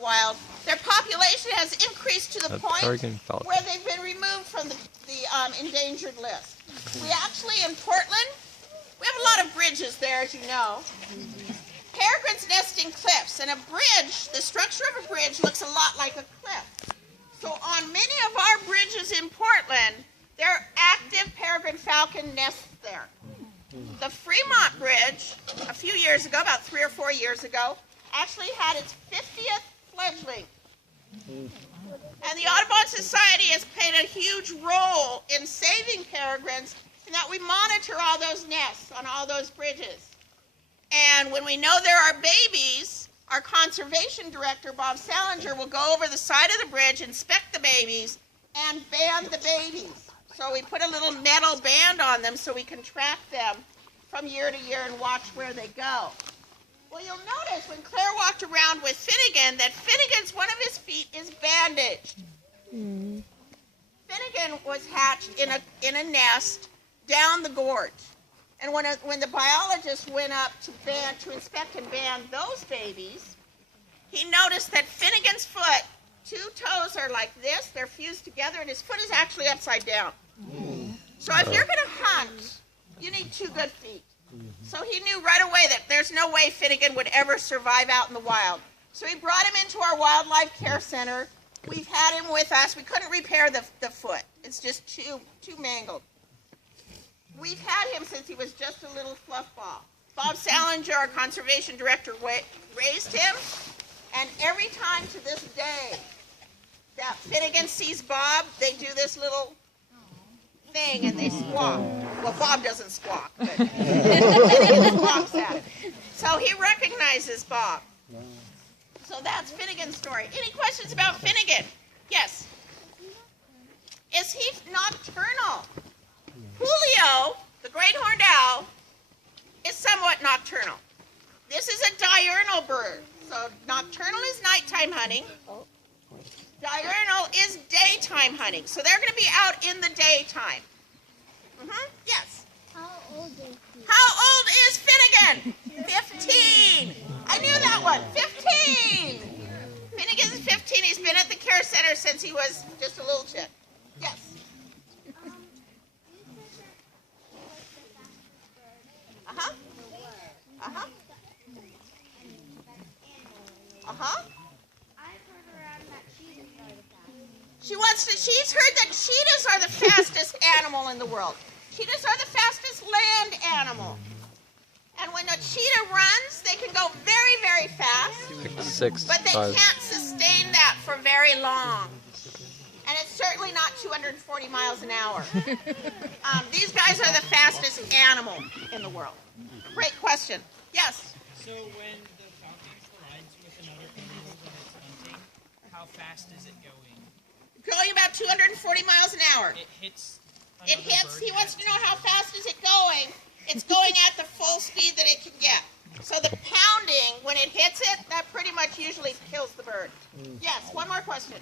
wild. Their population has increased to the point Oregon falcon. where they've been removed from the endangered list. We actually, in Portland, we have a lot of bridges there, as you know. Peregrines nest in cliffs, and a bridge, the structure of a bridge looks a lot like a cliff. So on many of our bridges in Portland, there are active peregrine falcon nests there. The Fremont Bridge, a few years ago, about 3 or 4 years ago, actually had its 50th fledgling. And the Audubon Society has played a huge role in saving peregrines in that we monitor all those nests on all those bridges. And when we know there are babies, our conservation director, Bob Salinger, will go over the side of the bridge, inspect the babies, and band the babies. So we put a little metal band on them so we can track them from year to year and watch where they go. Well, you'll notice when Claire walked around with Finnegan that Finnegan's, one of his feet is bandaged. Finnegan was hatched in a nest down the gorge. And when the biologist went up to inspect and band those babies, he noticed that Finnegan's foot, 2 toes are like this, they're fused together, and his foot is actually upside down. So if you're going to hunt, you need 2 good feet. So he knew right away that there's no way Finnegan would ever survive out in the wild. So he brought him into our wildlife care center. We've had him with us. We couldn't repair the foot. It's just too mangled. We've had him since he was just a little fluff ball. Bob Salinger, our conservation director, raised him. And every time to this day that Finnegan sees Bob, they do this little thing and they squawk. Well, Bob doesn't squawk, but Finnegan squawks at it. So he recognizes Bob. So that's Finnegan's story. Any questions about Finnegan? Yes. Is he nocturnal? Julio, the great horned owl, is somewhat nocturnal. This is a diurnal bird. So nocturnal is nighttime hunting. Diurnal is daytime hunting. So they're going to be out in the daytime. Yes. How old is he? How old is Finnegan? 15. I knew that one. 15. Finnegan is 15. He's been at the care center since he was just a little chit. Yes. Uh-huh. Uh-huh. Uh-huh. She's heard that cheetahs are the fastest animal in the world. Cheetahs are the fastest land animal. And when a cheetah runs, they can go very, very fast. But they can't sustain that for very long. And it's certainly not 240 miles an hour. These guys are the fastest animal in the world. Great question. Yes? So when the falcon collides with another animal when it's hunting, how fast is it going? Going about 240 miles an hour. It hits. He wants to know how fast is it going. It's going at the full speed that it can get. So the pounding, when it hits it, that pretty much usually kills the bird. Yes, one more question.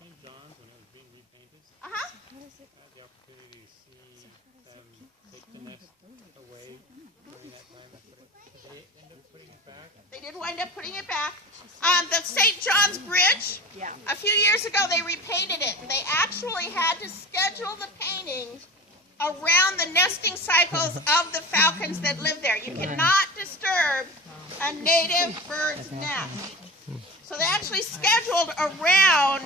St. John's, when it was being repainted, Uh-huh. I had the opportunity to see them take the nest away during that time. Did they end up putting it back? They did wind up putting it back. The St. John's Bridge, a few years ago they repainted it. And they actually had to schedule the paintings around the nesting cycles of the falcons that live there. You cannot disturb a native bird's nest. So they actually scheduled around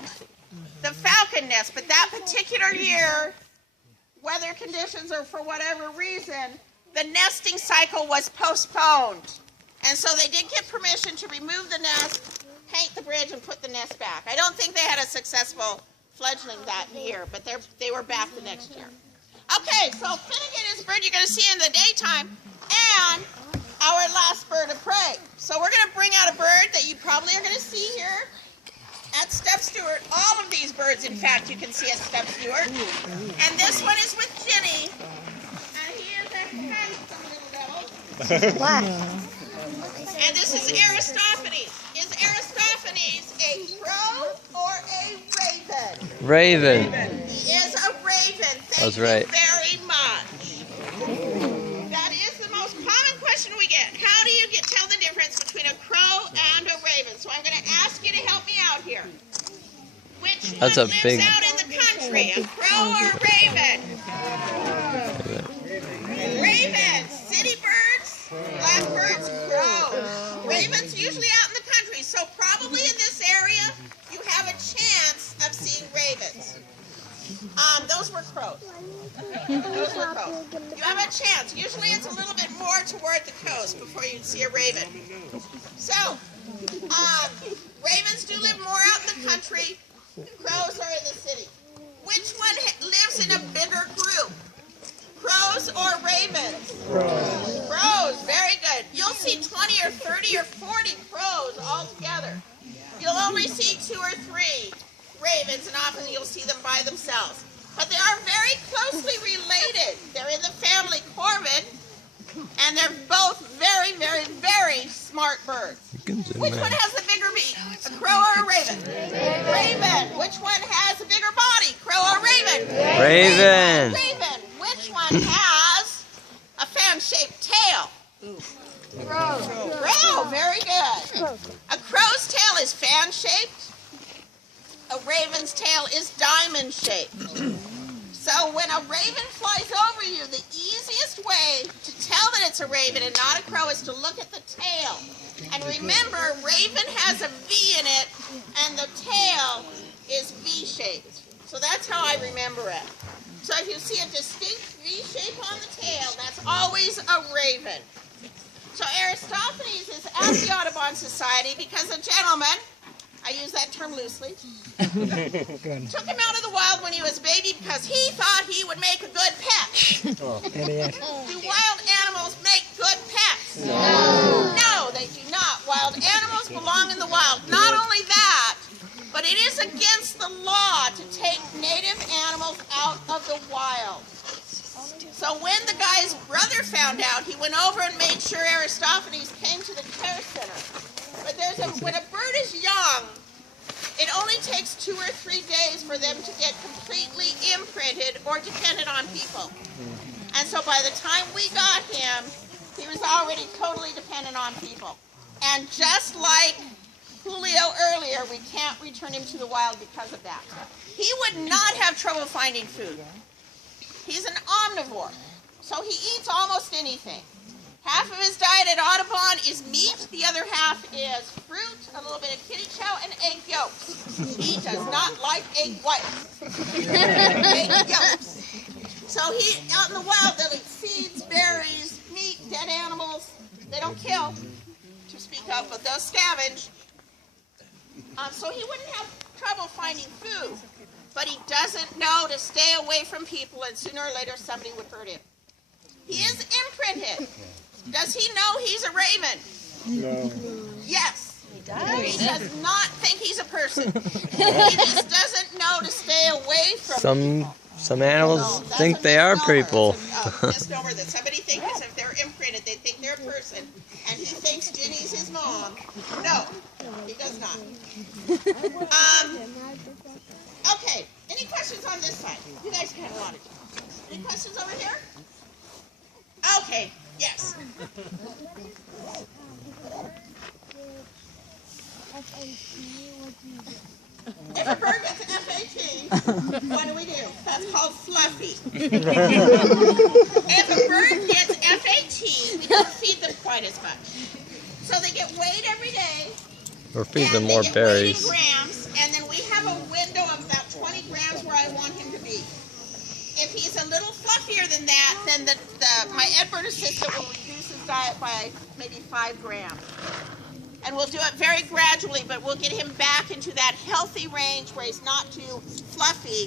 the falcon nest. But that particular year, weather conditions or for whatever reason, the nesting cycle was postponed. And so they did get permission to remove the nest, paint the bridge, and put the nest back. I don't think they had a successful fledgling that year, but they were back the next year. Okay, so Finnegan is a bird you're going to see in the daytime, and our last bird of prey. So we're going to bring out a bird that you probably are going to see here at Step Stewart. All of these birds, in fact, you can see at Step Stewart. And this one is with Ginny, and he is a handsome little devil. What? And this is Aristophanes. Is Aristophanes a crow or a raven? Raven. He is a raven. Thank That's right. you very much. That is the most common question we get. How do you tell the difference between a crow and a raven? So I'm going to ask ask you to help me out here. Which That's one a lives big- out in the country, a crow or a raven? Ravens, city birds, blackbirds, crows. Ravens usually out in the country, so probably in this area you have a chance of seeing ravens. Those were crows. Those were crows. You have a chance. Usually it's a little bit more toward the coast before you see a raven. So, ravens do live more out in the country. Crows are in the city. Which one lives in a bigger group? Crows or ravens? Crows, very good. You'll see 20 or 30 or 40 crows all together. You'll only see 2 or 3 ravens, and often you'll see them by themselves. But they are very closely related. They're in the family corvid, and they're both very, very, very smart birds. Which one has the bigger beak? A crow or a raven? Raven. Which one has a bigger body? Crow or raven? Raven. Raven. Which one has a fan-shaped tail? Crow. Crow. Very good. A crow's tail is fan-shaped. A raven's tail is diamond-shaped. So when a raven flies over you, the easiest way to tell that it's a raven and not a crow is to look at the tail. And remember, raven has a V in it, and the tail is V-shaped. So that's how I remember it. So if you see a distinct V shape on the tail, that's always a raven. So Aristophanes is at the Audubon Society because a gentleman, I use that term loosely, took him out of the wild when he was a baby because he thought he would make a good pet. Do wild animals make good pets? No. No, they do not. Wild animals belong in the wild. Not only that, but it is against the law to take native animals out of the wild. So when the guy's brother found out, he went over and made sure Aristophanes came to the care center. But when a bird is young, it only takes 2 or 3 days for them to get completely imprinted or dependent on people. And so by the time we got him, he was already totally dependent on people. And just like Julio earlier, we can't return him to the wild because of that. He would not have trouble finding food. He's an omnivore, so he eats almost anything. Half of his diet at Audubon is meat, the other half is fruit, a little bit of kitty chow, and egg yolks. He does not like egg whites. Egg yolks. So out in the wild, they'll eat seeds, berries, meat, dead animals. They don't kill, to speak of, but they'll scavenge. So he wouldn't have trouble finding food. But he doesn't know to stay away from people, and sooner or later somebody would hurt him. He is imprinted. Does he know he's a raven? No. Yes. He does. He does not think he's a person. He just doesn't know to stay away from people. Some animals think they are people. Misnomer that somebody thinks if they're imprinted, they think they're a person, and he thinks Ginny's his mom. No, he does not. Okay, any questions on this side? You guys had a lot of questions. Any questions over here? Okay, yes. If a bird gets an FAT, what do? That's called fluffy. If a bird gets FAT, we don't feed them quite as much. So they get weighed every day. Or feed them and more they get berries. weighed in grams, and then we have a window of about 20 grams where I want him to be. If he's a little fluffier than that, then my Edward assistant will reduce his diet by maybe 5 grams. And we'll do it very gradually, but we'll get him back into that healthy range where he's not too fluffy.